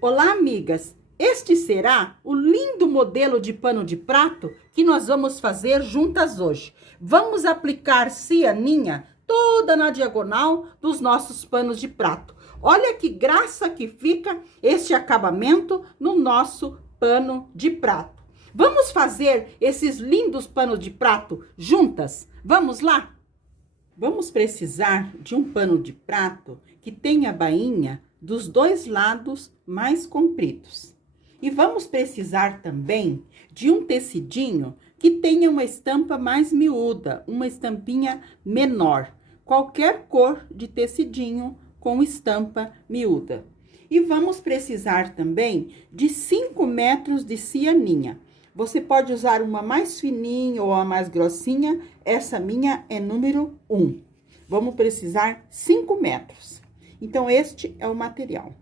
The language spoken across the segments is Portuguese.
Olá, amigas! Este será o lindo modelo de pano de prato que nós vamos fazer juntas hoje. Vamos aplicar cianinha toda na diagonal dos nossos panos de prato. Olha que graça que fica este acabamento no nosso pano de prato. Vamos fazer esses lindos panos de prato juntas? Vamos lá? Vamos precisar de um pano de prato que tenha a bainha dos dois lados mais compridos. E vamos precisar também de um tecidinho que tenha uma estampa mais miúda, uma estampinha menor. Qualquer cor de tecidinho com estampa miúda. E vamos precisar também de 5 metros de cianinha. Você pode usar uma mais fininha ou a mais grossinha. Essa minha é número 1. Vamos precisar 5 metros. Então, este é o material.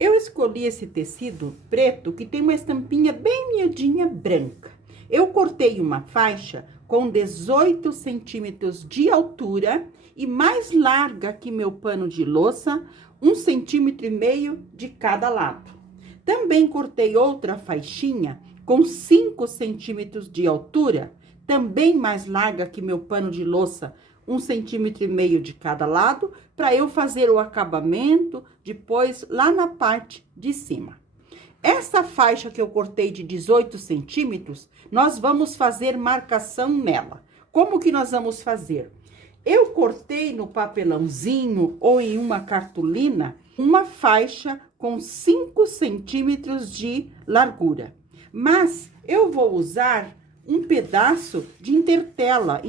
Eu escolhi esse tecido preto que tem uma estampinha bem miudinha branca. Eu cortei uma faixa com 18 centímetros de altura e mais larga que meu pano de louça, 1,5 centímetros de cada lado. Também cortei outra faixinha com 5 centímetros de altura, também mais larga que meu pano de louça, 1,5 centímetros de cada lado, para eu fazer o acabamento depois lá na parte de cima. Essa faixa que eu cortei de 18 centímetros, nós vamos fazer marcação nela. Como que nós vamos fazer? Eu cortei no papelãozinho ou em uma cartolina uma faixa com 5 centímetros de largura. Mas eu vou usar um pedaço de intertela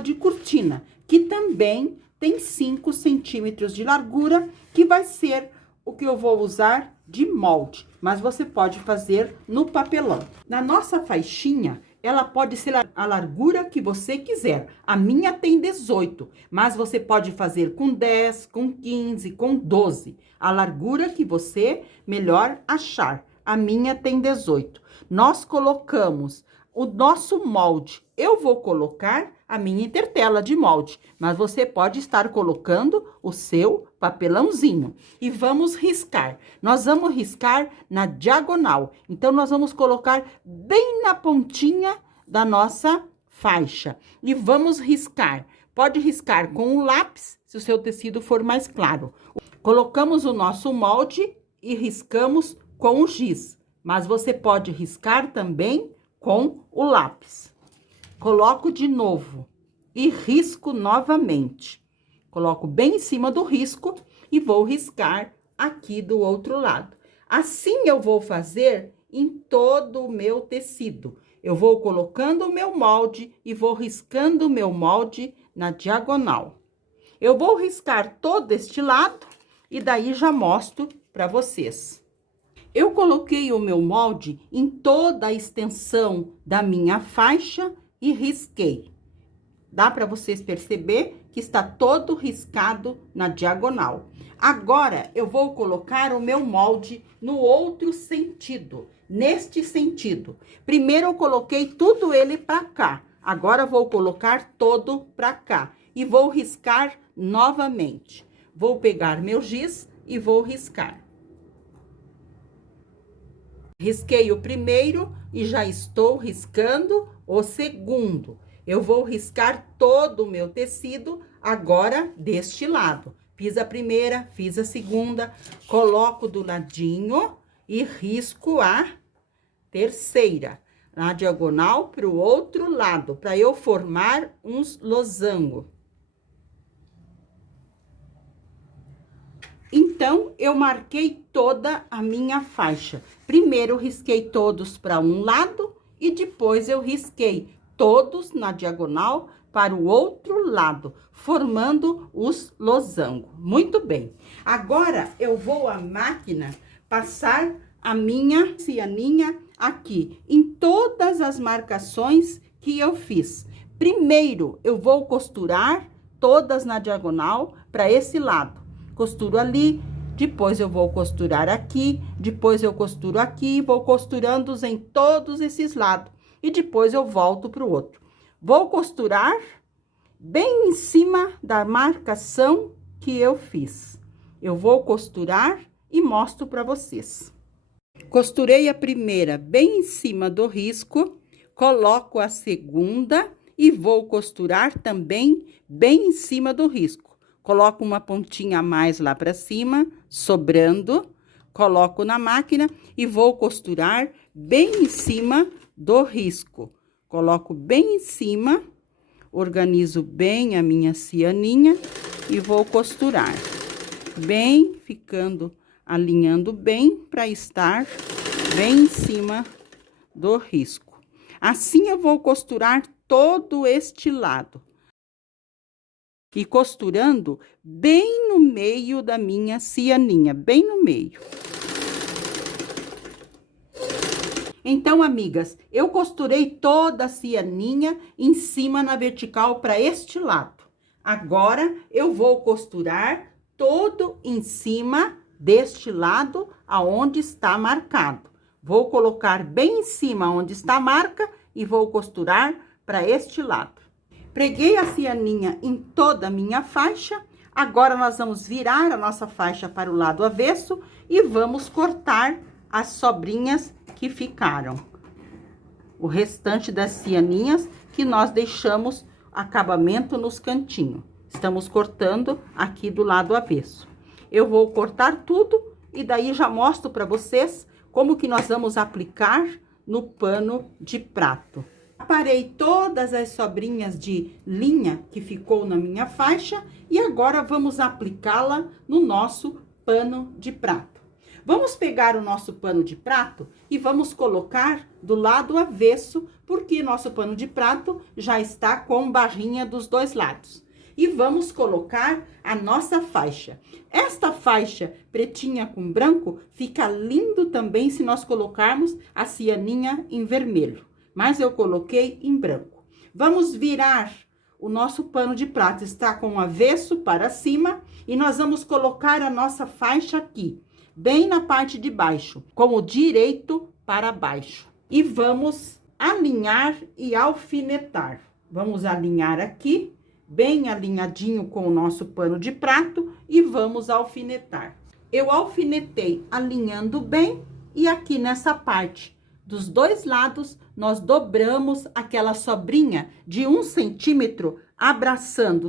de cortina, que também tem 5 centímetros de largura, que vai ser o que eu vou usar de molde, mas você pode fazer no papelão. Na nossa faixinha, ela pode ser a largura que você quiser. A minha tem 18, mas você pode fazer com 10, com 15, com 12. A largura que você melhor achar. A minha tem 18. Nós colocamos o nosso molde. Eu vou colocar a minha intertela de molde, mas você pode estar colocando o seu papelãozinho. E vamos riscar. Nós vamos riscar na diagonal. Então, nós vamos colocar bem na pontinha da nossa faixa. E vamos riscar. Pode riscar com o lápis, se o seu tecido for mais claro. Colocamos o nosso molde e riscamos com o giz. Mas você pode riscar também com o lápis. Coloco de novo e risco novamente. Coloco bem em cima do risco e vou riscar aqui do outro lado. Assim eu vou fazer em todo o meu tecido. Eu vou colocando o meu molde e vou riscando o meu molde na diagonal. Eu vou riscar todo este lado e daí já mostro para vocês. Eu coloquei o meu molde em toda a extensão da minha faixa e risquei. Dá para vocês perceber que está todo riscado na diagonal. Agora, eu vou colocar o meu molde no outro sentido, neste sentido. Primeiro, eu coloquei tudo ele para cá. Agora, vou colocar todo para cá e vou riscar novamente. Vou pegar meu giz e vou riscar. Risquei o primeiro e já estou riscando o segundo. Eu vou riscar todo o meu tecido agora deste lado. Fiz a primeira, fiz a segunda, coloco do ladinho e risco a terceira. Na diagonal para o outro lado, para eu formar uns losango. Então, eu marquei toda a minha faixa. Primeiro, risquei todos para um lado e depois eu risquei todos na diagonal para o outro lado, formando os losangos. Muito bem. Agora, eu vou à máquina passar a minha cianinha aqui, em todas as marcações que eu fiz. Primeiro, eu vou costurar todas na diagonal para esse lado. Costuro ali, depois eu vou costurar aqui, depois eu costuro aqui, vou costurando em todos esses lados. E depois eu volto para o outro. Vou costurar bem em cima da marcação que eu fiz. Eu vou costurar e mostro para vocês. Costurei a primeira bem em cima do risco, coloco a segunda e vou costurar também bem em cima do risco. Coloco uma pontinha a mais lá para cima, sobrando, coloco na máquina e vou costurar bem em cima do risco. Coloco bem em cima, organizo bem a minha cianinha e vou costurar. Bem, alinhando bem para estar bem em cima do risco. Assim eu vou costurar todo este lado. E costurando bem no meio da minha cianinha, bem no meio. Então, amigas, eu costurei toda a cianinha em cima na vertical para este lado. Agora, eu vou costurar todo em cima deste lado aonde está marcado. Vou colocar bem em cima onde está a marca e vou costurar para este lado. Preguei a cianinha em toda a minha faixa. Agora, nós vamos virar a nossa faixa para o lado avesso e vamos cortar as sobrinhas que ficaram. O restante das cianinhas que nós deixamos acabamento nos cantinhos. Estamos cortando aqui do lado avesso. Eu vou cortar tudo e daí já mostro para vocês como que nós vamos aplicar no pano de prato. Aparei todas as sobrinhas de linha que ficou na minha faixa e agora vamos aplicá-la no nosso pano de prato. Vamos pegar o nosso pano de prato e vamos colocar do lado avesso, porque nosso pano de prato já está com barrinha dos dois lados. E vamos colocar a nossa faixa. Esta faixa pretinha com branco fica lindo também se nós colocarmos a cianinha em vermelho. Mas eu coloquei em branco. Vamos virar o nosso pano de prato, está com o avesso para cima e nós vamos colocar a nossa faixa aqui, bem na parte de baixo, com o direito para baixo. E vamos alinhar e alfinetar. Vamos alinhar aqui, bem alinhadinho com o nosso pano de prato e vamos alfinetar. Eu alfinetei alinhando bem e aqui nessa parte dos dois lados, nós dobramos aquela sobrinha de 1 centímetro,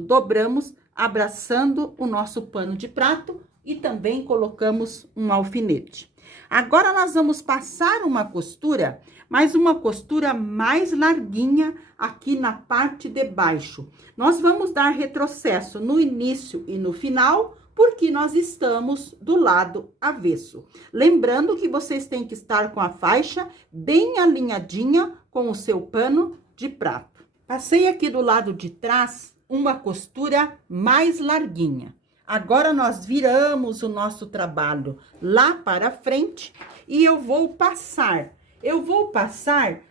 dobramos, abraçando o nosso pano de prato e também colocamos um alfinete. Agora, nós vamos passar uma costura, mas uma costura mais larguinha aqui na parte de baixo. Nós vamos dar retrocesso no início e no final, porque nós estamos do lado avesso. Lembrando que vocês têm que estar com a faixa bem alinhadinha com o seu pano de prato. Passei aqui do lado de trás uma costura mais larguinha. Agora, nós viramos o nosso trabalho lá para frente e eu vou passar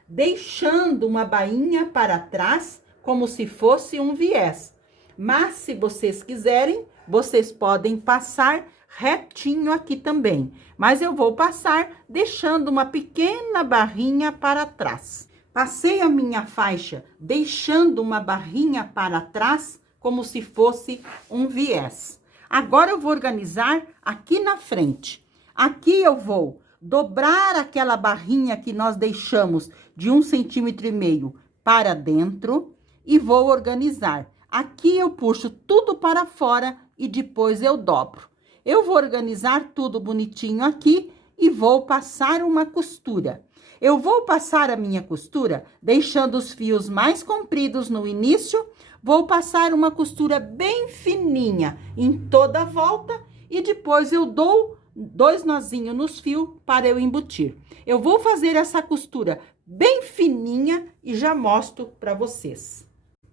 deixando uma bainha para trás, como se fosse um viés. Mas, se vocês quiserem, vocês podem passar retinho aqui também. Mas eu vou passar deixando uma pequena barrinha para trás. Passei a minha faixa deixando uma barrinha para trás, como se fosse um viés. Agora, eu vou organizar aqui na frente. Aqui eu vou dobrar aquela barrinha que nós deixamos de 1,5 centímetro para dentro e vou organizar. Aqui eu puxo tudo para fora e depois eu dobro. Eu vou organizar tudo bonitinho aqui e vou passar uma costura. Eu vou passar a minha costura deixando os fios mais compridos no início. Vou passar uma costura bem fininha em toda a volta e depois eu dou 2 nozinhos nos fios para eu embutir. Eu vou fazer essa costura bem fininha e já mostro para vocês.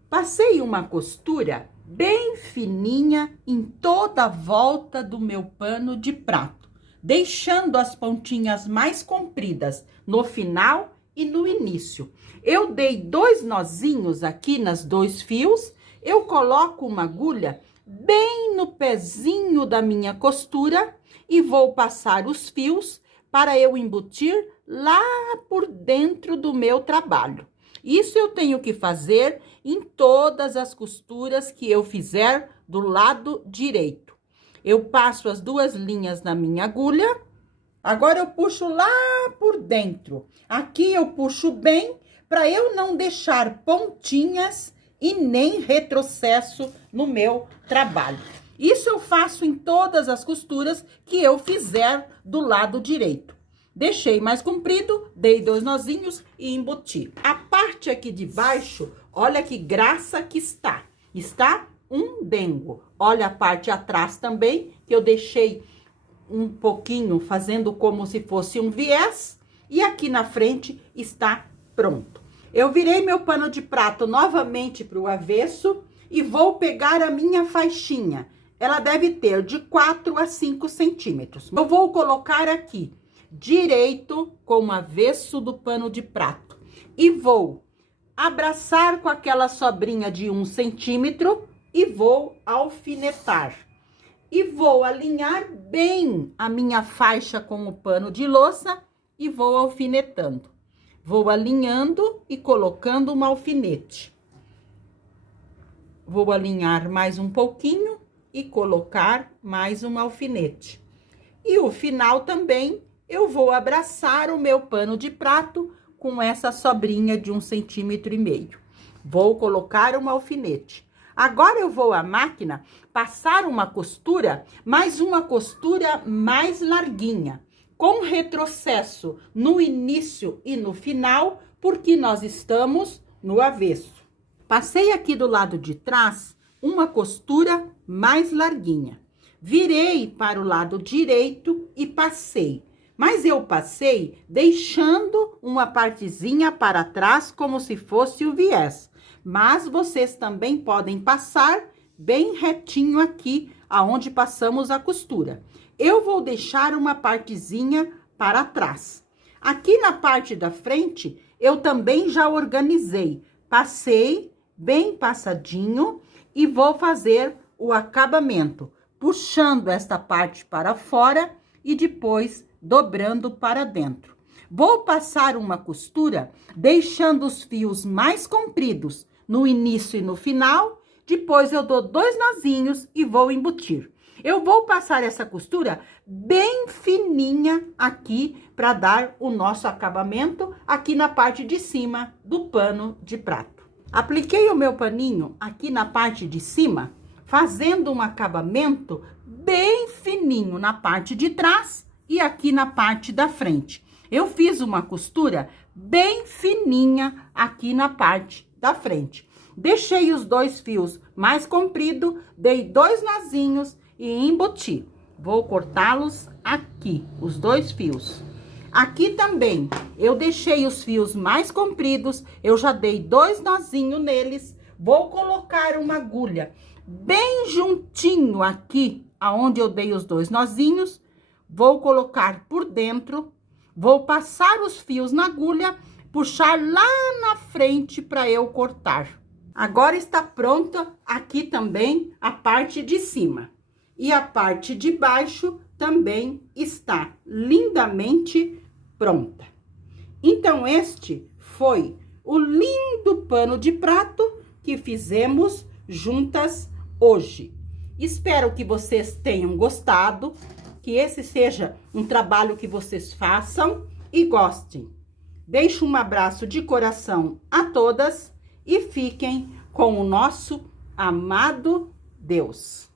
Passei uma costura bem fininha em toda a volta do meu pano de prato, deixando as pontinhas mais compridas no final e no início. Eu dei 2 nozinhos aqui nas 2 fios, eu coloco uma agulha bem no pezinho da minha costura e vou passar os fios para eu embutir lá por dentro do meu trabalho. Isso eu tenho que fazer em todas as costuras que eu fizer do lado direito. Eu passo as 2 linhas na minha agulha Agora eu puxo lá por dentro. Aqui eu puxo bem para eu não deixar pontinhas e nem retrocesso no meu trabalho. Isso eu faço em todas as costuras que eu fizer do lado direito. Deixei mais comprido, dei 2 nozinhos e embuti. A parte aqui de baixo, olha que graça que está. Está um dengo. Olha a parte atrás também, que eu deixei um pouquinho, fazendo como se fosse um viés. E aqui na frente está pronto. Eu virei meu pano de prato novamente para o avesso e vou pegar a minha faixinha. Ela deve ter de 4 a 5 centímetros. Eu vou colocar aqui, direito com o avesso do pano de prato. E vou abraçar com aquela sobrinha de 1 centímetro e vou alfinetar. E vou alinhar bem a minha faixa com o pano de louça e vou alfinetando. Vou alinhando e colocando um alfinete. Vou alinhar mais um pouquinho e colocar mais um alfinete. E o final também, eu vou abraçar o meu pano de prato com essa sobrinha de 1,5 centímetros. Vou colocar um alfinete. Agora eu vou à máquina passar uma costura, mas uma costura mais larguinha, com retrocesso no início e no final, porque nós estamos no avesso. Passei aqui do lado de trás uma costura mais larguinha. Virei para o lado direito e passei. Mas eu passei deixando uma partezinha para trás como se fosse o viés. Mas vocês também podem passar bem retinho aqui, aonde passamos a costura. Eu vou deixar uma partezinha para trás. Aqui na parte da frente, eu também já organizei. Passei bem passadinho e vou fazer o acabamento, puxando esta parte para fora e depois dobrando para dentro. Vou passar uma costura, deixando os fios mais compridos no início e no final, depois eu dou 2 nozinhos e vou embutir. Eu vou passar essa costura bem fininha aqui para dar o nosso acabamento aqui na parte de cima do pano de prato. Apliquei o meu paninho aqui na parte de cima, fazendo um acabamento bem fininho na parte de trás e aqui na parte da frente. Eu fiz uma costura bem fininha aqui na parte da frente. Deixei os 2 fios mais compridos, dei 2 nozinhos e embuti. Vou cortá-los aqui, os 2 fios. Aqui também, eu deixei os fios mais compridos, eu já dei 2 nozinhos neles. Vou colocar uma agulha bem juntinho aqui, aonde eu dei os 2 nozinhos. Vou colocar por dentro, vou passar os fios na agulha, puxar lá na frente para eu cortar. Agora está pronta aqui também a parte de cima. E a parte de baixo também está lindamente pronta. Então, este foi o lindo pano de prato que fizemos juntas hoje. Espero que vocês tenham gostado, que esse seja um trabalho que vocês façam e gostem. Deixo um abraço de coração a todas e fiquem com o nosso amado Deus.